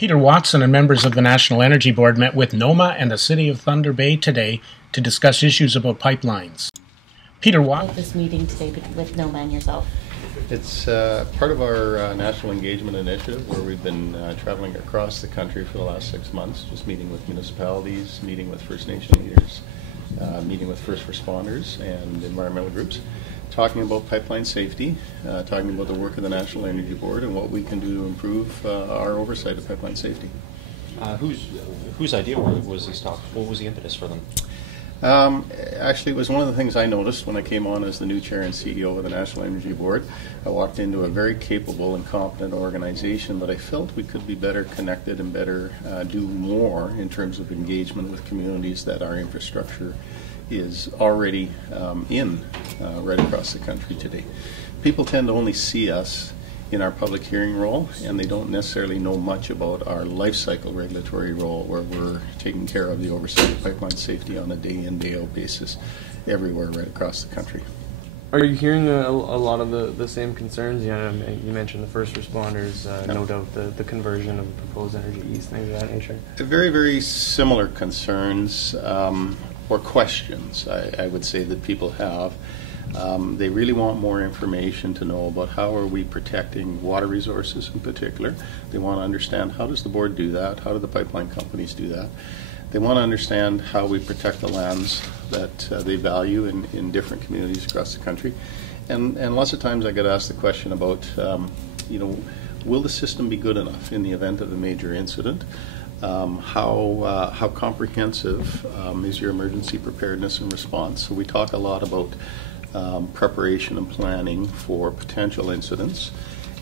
Peter Watson and members of the National Energy Board met with NOMA and the City of Thunder Bay today to discuss issues about pipelines. Peter Watson. This meeting today with NOMA and yourself. It's part of our national engagement initiative where we've been traveling across the country for the last 6 months, just meeting with municipalities, meeting with First Nation leaders, meeting with first responders and environmental groups, talking about pipeline safety, talking about the work of the National Energy Board and what we can do to improve our oversight of pipeline safety. Whose idea was these talks? What was the impetus for them? Actually, it was one of the things I noticed when I came on as the new chair and CEO of the National Energy Board. I walked into a very capable and competent organization, but I felt we could be better connected and better do more in terms of engagement with communities that our infrastructure is already in right across the country today. People tend to only see us in our public hearing role, and they don't necessarily know much about our life cycle regulatory role, where we're taking care of the oversight of pipeline safety on a day-in, day-out basis everywhere right across the country. Are you hearing a lot of the same concerns? You mentioned the first responders, no doubt the conversion of proposed Energy East, things of that nature. Very, very similar concerns or questions, I would say, that people have. They really want more information to know about how are we protecting water resources in particular. They want to understand how does the board do that, how do the pipeline companies do that. They want to understand how we protect the lands that they value in different communities across the country. And lots of times I get asked the question about, will the system be good enough in the event of a major incident? How comprehensive is your emergency preparedness and response? So we talk a lot about preparation and planning for potential incidents,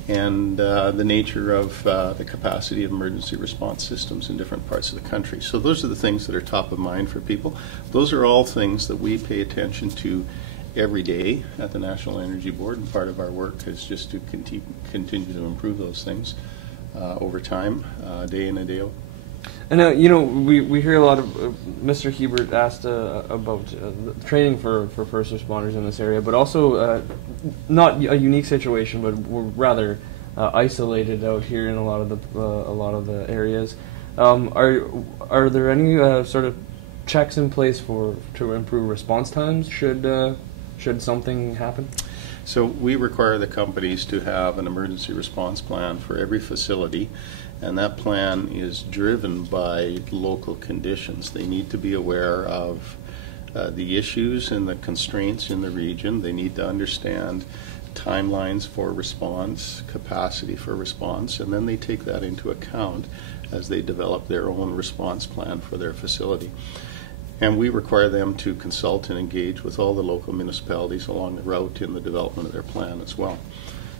and the nature of the capacity of emergency response systems in different parts of the country. So those are the things that are top of mind for people. Those are all things that we pay attention to every day at the National Energy Board, and part of our work is just to continue to improve those things over time, day in and day out. And we hear a lot of Mr. Hebert asked about training for first responders in this area, but also not a unique situation, but we're rather isolated out here in a lot of the areas. Are there any sort of checks in place to improve response times should something happen? So we require the companies to have an emergency response plan for every facility, and that plan is driven by local conditions. They need to be aware of the issues and the constraints in the region. They need to understand timelines for response, capacity for response, and then they take that into account as they develop their own response plan for their facility. And we require them to consult and engage with all the local municipalities along the route in the development of their plan as well.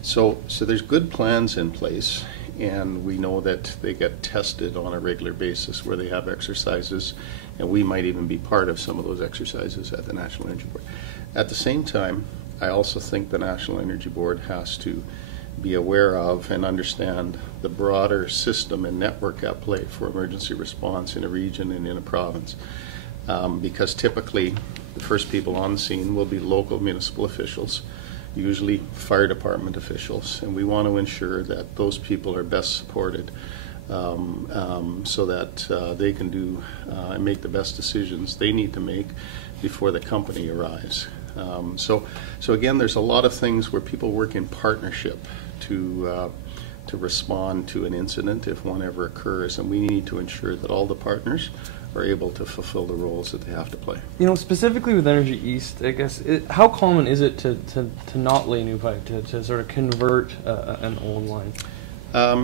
So there's good plans in place, and we know that they get tested on a regular basis where they have exercises, and we might even be part of some of those exercises at the National Energy Board. At the same time, I also think the National Energy Board has to be aware of and understand the broader system and network at play for emergency response in a region and in a province. Because typically the first people on the scene will be local municipal officials, usually fire department officials, and we want to ensure that those people are best supported so that they can do and make the best decisions they need to make before the company arrives. So again, there's a lot of things where people work in partnership to respond to an incident if one ever occurs, and we need to ensure that all the partners are able to fulfill the roles that they have to play. Specifically with Energy East, I guess, how common is it to not lay new pipe, to sort of convert an old line? I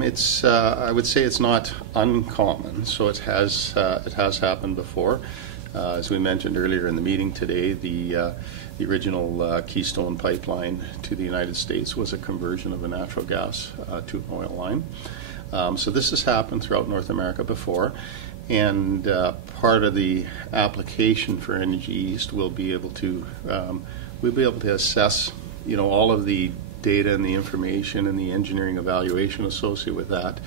would say it's not uncommon. So it has happened before. As we mentioned earlier in the meeting today, the original Keystone pipeline to the United States was a conversion of a natural gas to an oil line. So this has happened throughout North America before. And part of the application for Energy East will be able to assess, all of the data and the information and the engineering evaluation associated with that,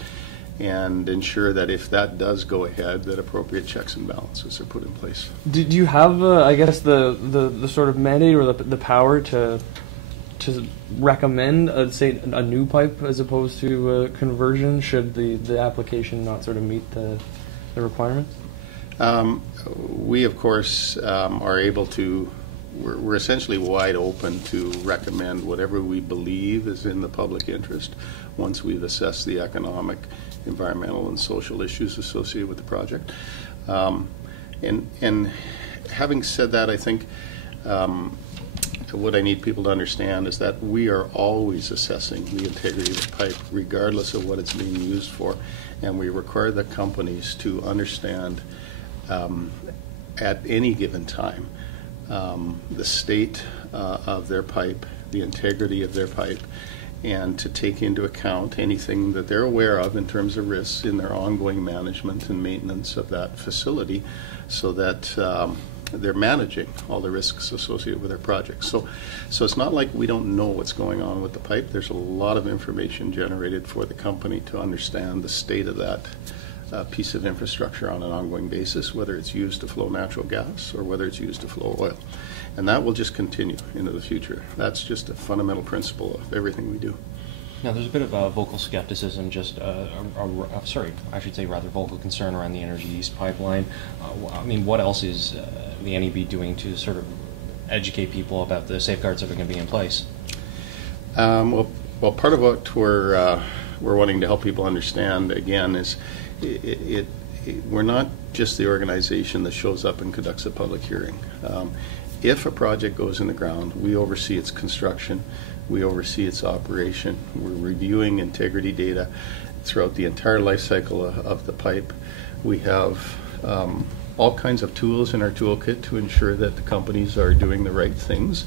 and ensure that if that does go ahead, that appropriate checks and balances are put in place. Do you have, I guess, the sort of mandate or the power to to recommend, say, a new pipe as opposed to conversion should the application not sort of meet the requirements? We, of course, are able to, we're essentially wide open to recommend whatever we believe is in the public interest once we've assessed the economic, environmental, and social issues associated with the project. And having said that, I think what I need people to understand is that we are always assessing the integrity of the pipe regardless of what it's being used for, and we require the companies to understand at any given time the state of their pipe, the integrity of their pipe, and to take into account anything that they're aware of in terms of risks in their ongoing management and maintenance of that facility, so that they're managing all the risks associated with their projects. So it's not like we don't know what's going on with the pipe. There's a lot of information generated for the company to understand the state of that piece of infrastructure on an ongoing basis, whether it's used to flow natural gas or whether it's used to flow oil. And that will just continue into the future. That's just a fundamental principle of everything we do. Now, there's a bit of vocal skepticism, sorry, I should say rather vocal concern around the Energy East pipeline. I mean, what else is the NEB doing to sort of educate people about the safeguards that are going to be in place? Well, part of what we're wanting to help people understand, again, is we're not just the organization that shows up and conducts a public hearing. If a project goes in the ground, we oversee its construction, we oversee its operation. We're reviewing integrity data throughout the entire life cycle of the pipe. We have all kinds of tools in our toolkit to ensure that the companies are doing the right things.